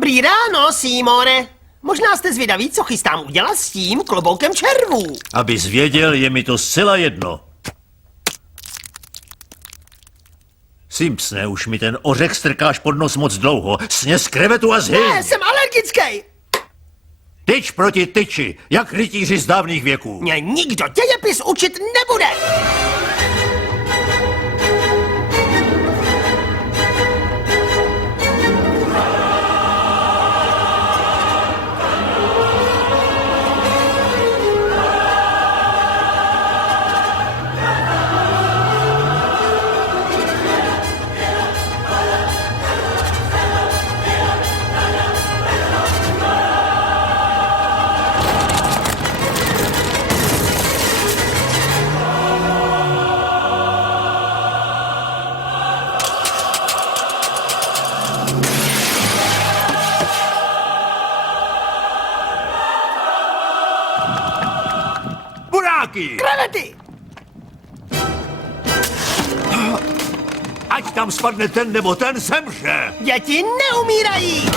Dobrý ráno, Seymoure. Možná jste zvědaví, co chystám udělat s tím kloboukem červů. Abys věděl, je mi to zcela jedno. Simpsone, už mi ten ořech strkáš pod nos moc dlouho. Sněz krevetu a zhyň. Ne, jsem alergický. Tyč proti tyči, jak rytíři z dávných věků. Mě nikdo dějepis učit nebude. Krevety! Ať tam spadne ten nebo ten zemře. Děti neumírají!